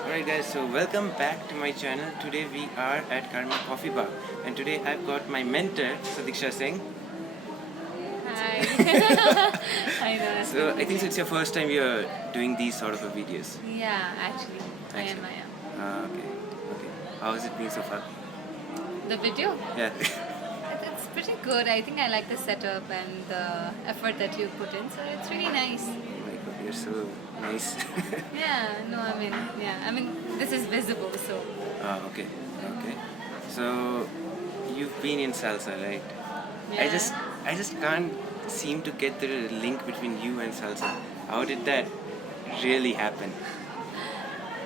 Alright guys, so welcome back to my channel. Today we are at Karma Coffee Bar and today I've got my mentor Sadikchya Singh. Hi. I know. So I think it's your first time you're doing these sort of videos. Yeah, actually. I am. Okay. How has it been so far? The video? Yeah. It's pretty good. I think I like the setup and the effort that you put in. So it's really nice. Oh my god, you're so nice. I mean, this is visible, so. Okay. So you've been in salsa, right? Yeah. I just can't seem to get the link between you and salsa. How did that really happen?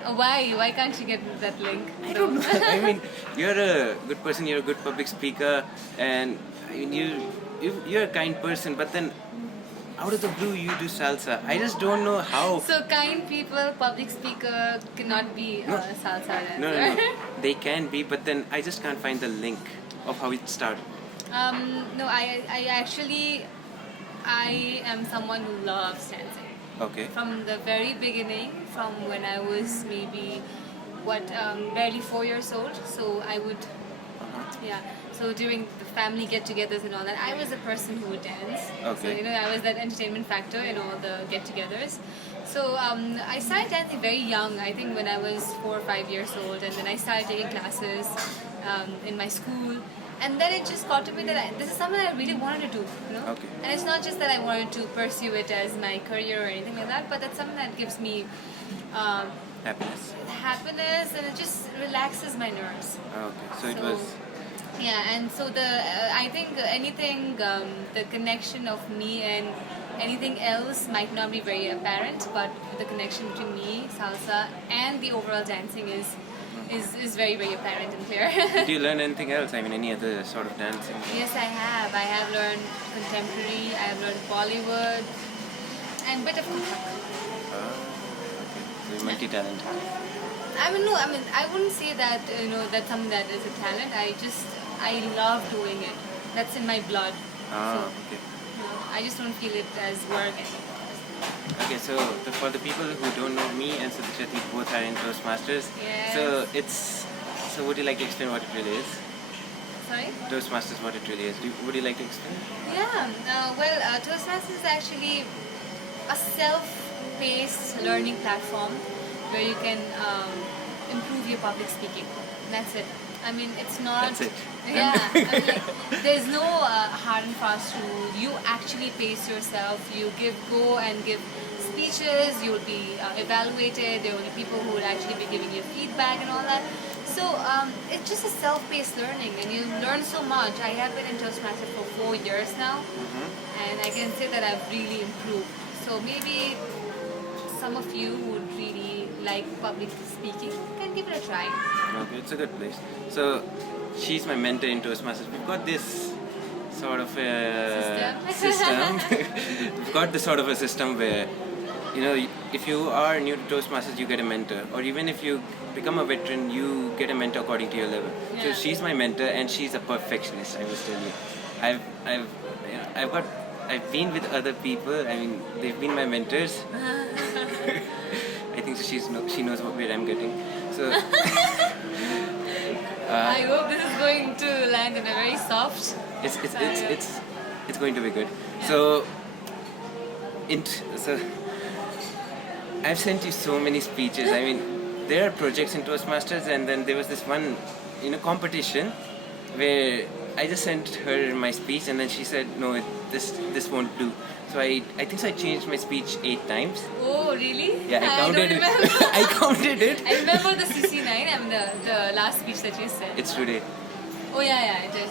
Why? Why can't you get that link? I don't know. I mean, you're a good person. You're a good public speaker, and I mean, you're a kind person. But then, out of the blue, you do salsa. I just don't know how. So kind people, public speaker cannot be No. salsa dancer. No. They can be, but then I just can't find the link of how it started. No, I actually, I am someone who loves dancing. Okay. From the very beginning, from when I was maybe barely 4 years old. So I would, Uh-huh. So during the family get-togethers and all that, I was a person who would dance. Okay. So I was that entertainment factor in all the get-togethers. So I started dancing very young. I think when I was 4 or 5 years old, and then I started taking classes in my school. And then it just got to me that this is something that I really wanted to do, Okay. And it's not just that I wanted to pursue it as my career or anything like that, but that's something that gives me happiness, and it just relaxes my nerves. Okay. So it was. Yeah, and so I think anything, the connection of me and anything else might not be very apparent, but the connection between me, salsa, and the overall dancing is very, very apparent and clear. Did you learn anything else? I mean, any other sort of dancing? Yes, I have. I have learned contemporary, I have learned Bollywood, and bit of Kathak. Okay. So you're multi-talented. I wouldn't say that, that's something that is a talent. I love doing it. That's in my blood. Okay. I just don't feel it as work anymore. Okay, so for the people who don't know me and Sadikchya, we both are in Toastmasters. Yes. So would you like to explain what it really is? Sorry? Toastmasters, what it really is. Would you like to explain? Yeah. Toastmasters is actually a self-paced learning platform where you can improve your public speaking. That's it. I mean, it's not. That's it. Yeah. There's no hard and fast rule. You actually pace yourself. You go and give speeches. You will be evaluated. There will be people who will actually be giving you feedback and all that. So it's just a self-paced learning, and you learn so much. I have been in Toastmasters for 4 years now, and I can say that I've really improved. So maybe some of you would really like public speaking, can give it a try. Okay, it's a good place. So she's my mentor in Toastmasters. We've got this sort of a system. We've got this sort of a system where, if you are new to Toastmasters, you get a mentor, or even if you become a veteran, you get a mentor according to your level. So Yeah. she's my mentor, and she's a perfectionist. I must tell you, I've been with other people. I mean, they've been my mentors. I think she knows where I'm getting. So I hope this is going to land in a very soft. it's going to be good. Yeah. So I've sent you so many speeches. I mean, there are projects in Toastmasters, and then there was this one, competition where I just sent her my speech, and then she said, no, this won't do. So I think I changed my speech 8 times. Oh, really? Yeah, I counted don't it. remember. I counted it. I remember the CC9, the last speech that you said. It's today. Oh, yeah, it is.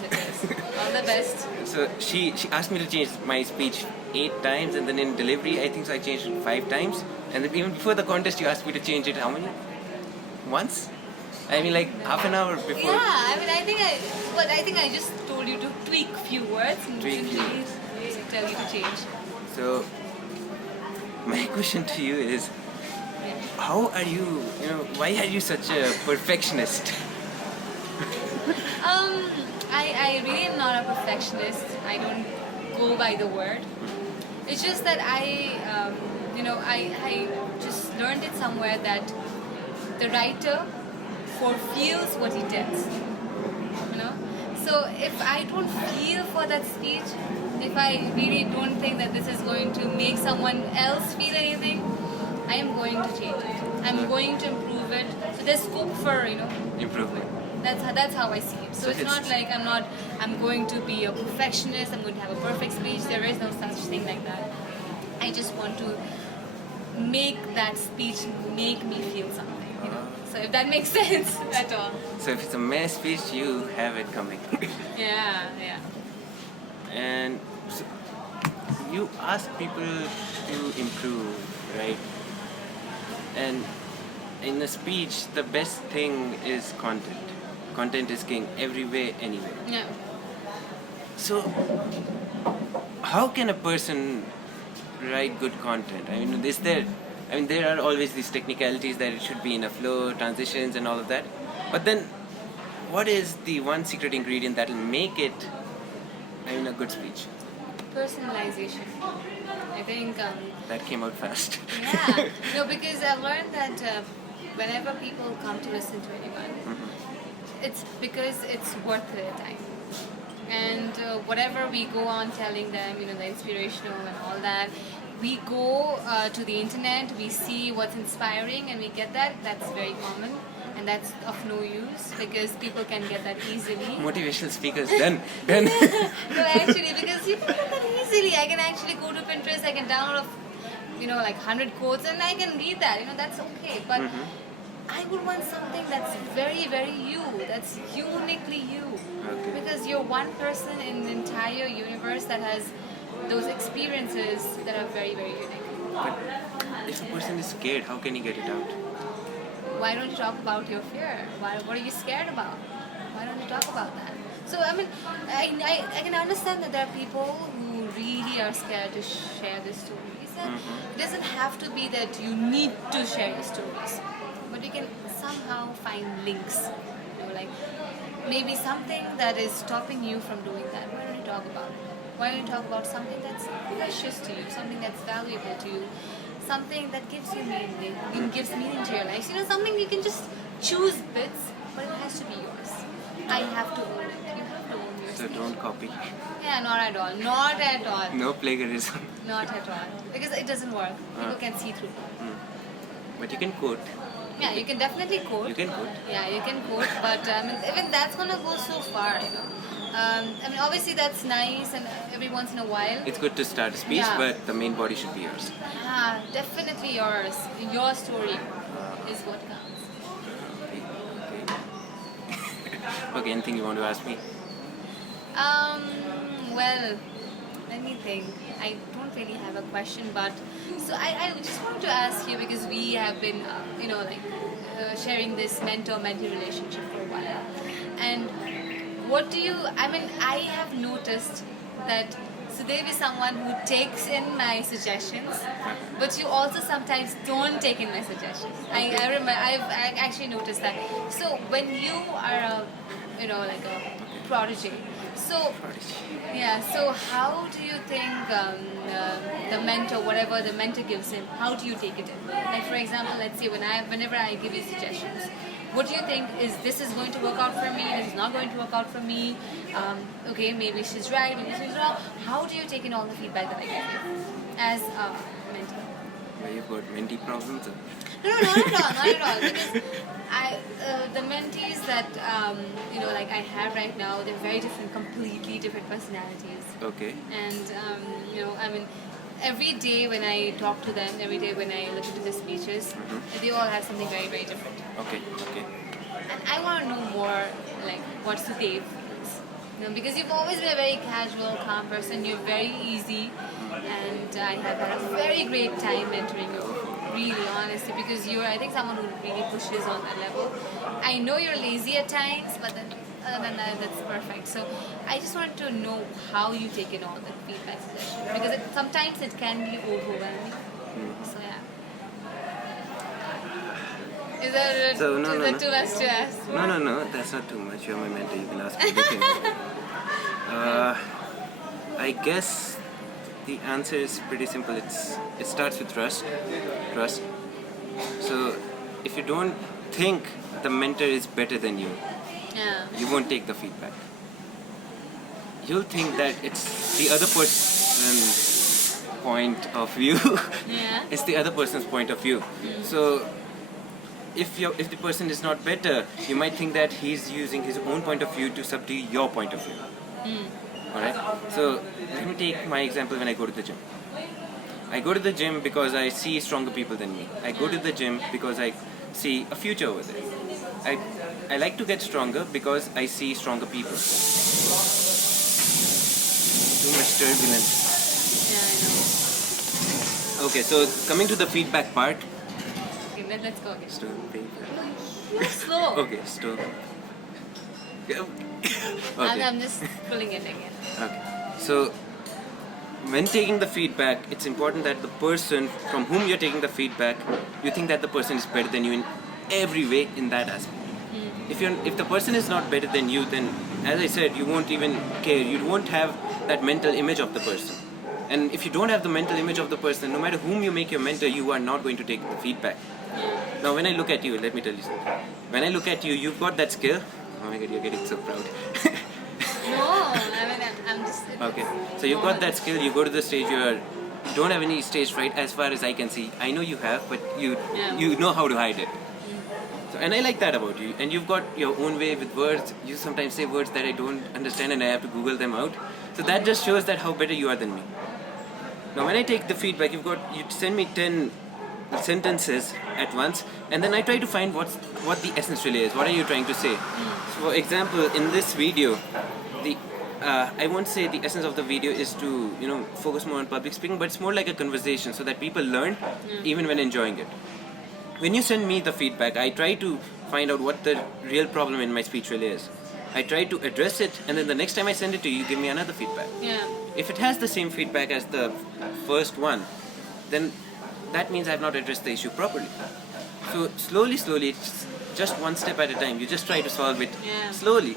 All the best. So she asked me to change my speech 8 times, and then in delivery, I think I changed it 5 times. And then even before the contest, you asked me to change it how many? Once? I mean, like half an hour before. Yeah, I think I just told you to tweak few words and Tweak few didn't really tell you to change. So my question to you is, how are you? Why are you such a perfectionist? I really am not a perfectionist. I don't go by the word. It's just that I just learned it somewhere that the writer feels what he tells. You know. So if I don't feel for that speech, if I really don't think that this is going to make someone else feel anything, I am going to change it. I'm going to improve it. So there's scope for Improvement. That's how I see it. So it's not like I'm going to be a perfectionist. I'm going to have a perfect speech. There is no such thing like that. I just want to make that speech make me feel something. So if that makes sense at all. So if it's a mess speech, you have it coming. Yeah. And so you ask people to improve, right? And in a speech, the best thing is content. Content is king everywhere, anywhere. Yeah. So, how can a person write good content? I mean, there are always these technicalities that it should be in a flow, transitions, and all of that. But then, what is the one secret ingredient that will make it, a good speech? Personalization. I think. That came out fast. Yeah. No, because I've learned that whenever people come to listen to anyone, it's because it's worth their time. And whatever we go on telling them, the inspirational and all that, we go to the internet, we see what's inspiring, and we get that. That's very common, and that's of no use because people can get that easily. Motivational speakers, done. No, actually, because people get that easily. I can actually go to Pinterest, I can download, like 100 quotes, and I can read that. That's okay. But I would want something that's very, very you. That's uniquely you. Okay. Because you're one person in the entire universe that has those experiences that are very, very unique. But if a person is scared, how can he get it out? Why don't you talk about your fear? What are you scared about? Why don't you talk about that? So, I can understand that there are people who really are scared to share their stories. And it doesn't have to be that you need to share your stories. But you can somehow find links. Like maybe something that is stopping you from doing that. Why don't you talk about it? Why don't you talk about something that's precious to you, something that's valuable to you, something that gives you meaning, gives meaning to your life. Something you can just choose bits, but it has to be yours. I have to own it. You have to own your So speech. don't copy. Yeah, not at all. Not at all. No plagiarism. Not at all. Because it doesn't work. People can see through. But you can quote. Yeah, you can definitely quote. You can quote. Yeah, you can quote, but even that's gonna go so far, obviously that's nice, and every once in a while. It's good to start a speech, Yeah. but the main body should be yours. Definitely yours. Your story is what counts. Okay, anything you want to ask me? Well, let me think. I don't really have a question, but so I just wanted to ask you because we have been, sharing this mentor-mentee relationship for a while. And I have noticed that Sudev is someone who takes in my suggestions, but you also sometimes don't take in my suggestions. I remember, I've actually noticed that. So when you are like a prodigy, so how do you think the mentor, whatever the mentor gives him, how do you take it in? Like for example, let's say whenever I give you suggestions, what do you think this is going to work out for me, this is not going to work out for me, okay, maybe she's right, maybe she's wrong. How do you take in all the feedback that I give you as a mentor? Well, you've got mentee problems? No, not at all. Because the mentees that like I have right now, they're very different, completely different personalities. Okay. And every day when I talk to them, every day when I listen to their speeches, they all have something very, very different. Okay. And I want to know more, like what Sudev is. Because you've always been a very casual, calm person. You're very easy, and I have had a very great time mentoring you. Really, honestly, because you're, I think, someone who really pushes on that level. I know you're lazy at times, but then other than that, that's perfect. So I just wanted to know how you take in all the feedback session, because sometimes it can be overwhelming. So yeah. Is that So, no. too much to ask? No, that's not too much. You're my mentor, you can ask me anything. I guess the answer is pretty simple. It starts with trust. So if you don't think the mentor is better than you, Yeah. you won't take the feedback. You'll think that it's the other person's point of view. Yeah. It's the other person's point of view. So if the person is not better, you might think that he's using his own point of view to subdue your point of view. Alright? So let me take my example when I go to the gym. I go to the gym because I see stronger people than me. I go to the gym because I see a future over there. I like to get stronger because I see stronger people. Too much turbulence. Yeah, I know. Okay, so coming to the feedback part. Okay, let's go again. Stone paper. You're slow. Okay, stone. Okay. I'm just pulling it again. Okay. So when taking the feedback, it's important that the person from whom you're taking the feedback, you think that the person is better than you in every way in that aspect. If the person is not better than you, then as I said, you won't even care. You won't have that mental image of the person. And if you don't have the mental image of the person, no matter whom you make your mentor, you are not going to take the feedback. Now when I look at you, let me tell you something. When I look at you, you've got that skill. Oh my god, you're getting so proud. No, I mean, I'm just. Okay, so you've got that skill, you go to the stage, you don't have any stage fright as far as I can see. I know you have, but you know how to hide it. So, and I like that about you. And you've got your own way with words. You sometimes say words that I don't understand and I have to Google them out. So that just shows that how better you are than me. Now when I take the feedback, you send me 10 sentences at once, and then I try to find what the essence really is. What are you trying to say? So for example, in this video, I won't say the essence of the video is to focus more on public speaking, but it's more like a conversation so that people learn even when enjoying it. When you send me the feedback, I try to find out what the real problem in my speech really is. I try to address it, and then the next time I send it to you, you give me another feedback. Yeah. If it has the same feedback as the first one, then that means I have not addressed the issue properly. So slowly, it's just one step at a time. You just try to solve it slowly,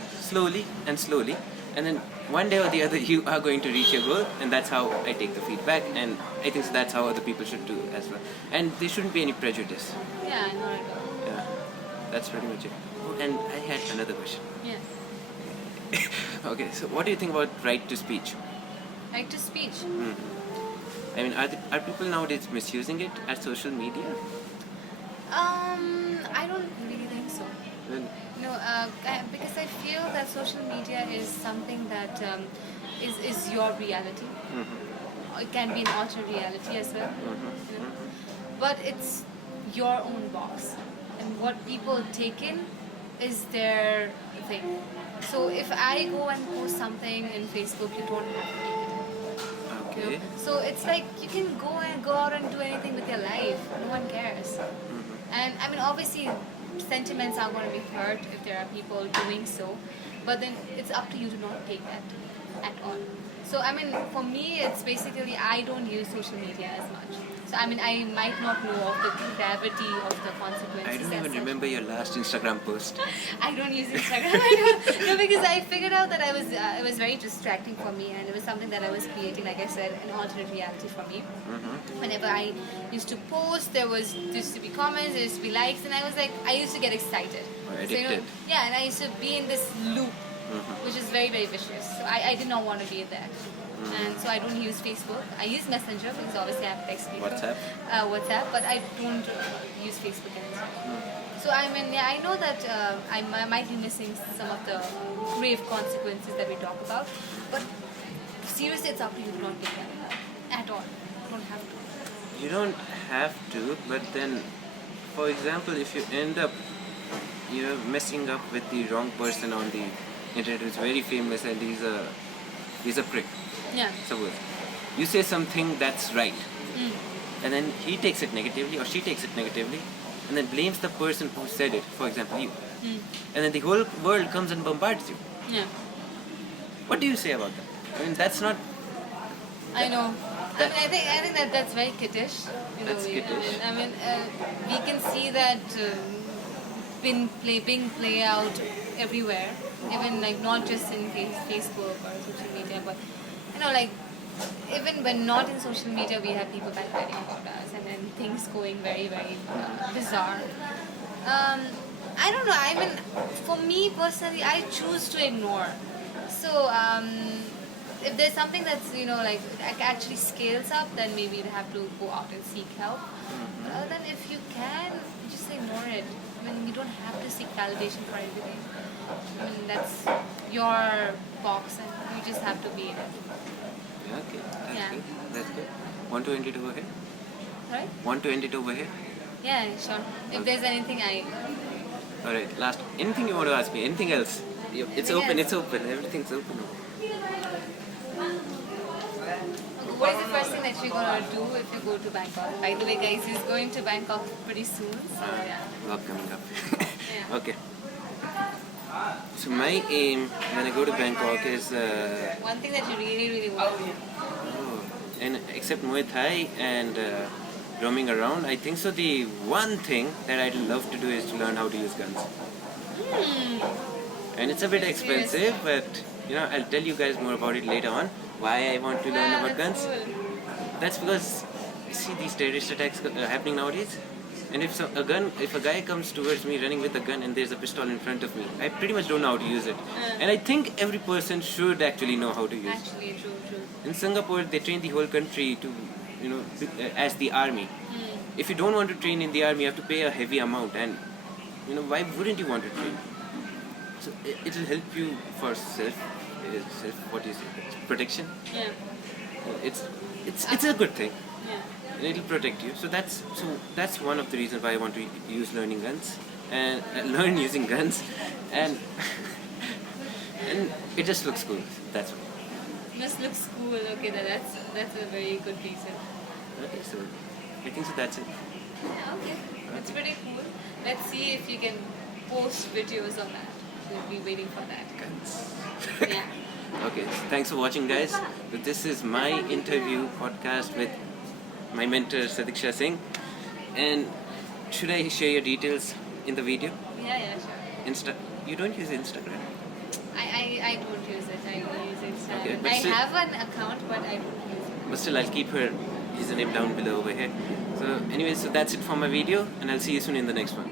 and slowly. And then one day or the other, you are going to reach your goal, and that's how I take the feedback. And I think that's how other people should do as well. And there shouldn't be any prejudice. Yeah, not at all. Yeah, that's pretty much it. Oh, and I had another question. Yeah. Okay, so what do you think about right to speech? Right to speech. I mean, are people nowadays misusing it as social media? I don't really think so. Well, No, because I feel that social media is something that is your reality. It can be an alternate reality as well. You know? But it's your own box, and what people take in is their thing. So if I go and post something in Facebook, you don't have to take it. You okay. know? So it's like you can go out and do anything with your life. No one cares. And I mean, obviously, sentiments are going to be hurt if there are people doing so, but then it's up to you to not take that at all. So I mean, for me, it's basically I don't use social media as much. So I mean, I might not know of the gravity of the consequences. I don't as even such. remember your last Instagram post. I don't use Instagram. I don't, no, because I figured out that it was very distracting for me, and it was something that I was creating, like I said, an alternate reality for me. Whenever I used to post, there used to be comments, there used to be likes, and I was like, I used to get excited. Or So, addicted. yeah, and I used to be in this loop, which is very, very vicious. So I did not want to be there. And so I don't use Facebook. I use Messenger because obviously I have text people. WhatsApp, but I don't use Facebook and Instagram. So I mean, yeah, I know that I might be missing some of the grave consequences that we talk about, but seriously, it's up to you to not take them at all. You don't have to. You don't have to, but then, for example, if you end up messing up with the wrong person on the internet who's very famous and he's a prick. Yeah. Suppose you say something that's right, and then he takes it negatively or she takes it negatively, and then blames the person who said it, for example you, and then the whole world comes and bombards you. Yeah. What do you say about that? I mean, that's not. I know. I think that's very kiddish. That's kiddish. I mean, we can see that being play out everywhere, even like not just in Facebook or social media, but like even when not in social media, we have people backbiting about us, and then things going very, very bizarre. I don't know. I mean, for me personally, I choose to ignore. So if there's something that's like actually scales up, then maybe you have to go out and seek help. But other than if you can, just ignore it. I mean, you don't have to seek validation for everything. I mean, that's your box, and you just have to be in it. Yeah, okay, that's Yeah. good. That's good. Want to end it over here? Right? Want to end it over here? Yeah, sure. If there's anything All right. Last. Anything you want to ask me? Anything else? It's Anything open. else? It's open. Everything's open. What is the first thing that you're gonna do if you go to Bangkok? By the way, guys, he's going to Bangkok pretty soon, so yeah. Love coming up. Yeah. Okay. So my aim when I go to Bangkok is One thing that you really, really want to do. and except Muay Thai and roaming around, I think so. The one thing that I'd love to do is to learn how to use guns. And it's a bit expensive, but I'll tell you guys more about it later on. Why I want to learn Wow, about that's guns. cool. That's because you see these terrorist attacks happening nowadays. And if a guy comes towards me running with a gun and there's a pistol in front of me, I pretty much don't know how to use it. And I think every person should actually know how to use it. Actually, true. In Singapore, they train the whole country to, as the army. If you don't want to train in the army, you have to pay a heavy amount. And, why wouldn't you want to train? So it will help you for what is it? Protection. Yeah. It's a good thing. Yeah. And it'll protect you. So that's one of the reasons why I want to use learning guns and learn using guns, and and it just looks cool. That's all. Just looks cool. Okay, that's a very good reason. Okay, so I think so. That's it. Yeah, okay, that's pretty cool. Let's see if you can post videos on that. We'll be waiting for that. Guns. Yeah. Okay, thanks for watching, guys. So this is my interview podcast with my mentor Sadikchya Singh. And should I share your details in the video? Yeah, sure. You don't use Instagram? I don't use it. I don't use Instagram. Okay, but I still- have an account, but I don't use it. But still, I'll keep her username down below over here. So anyway, so that's it for my video, and I'll see you soon in the next one.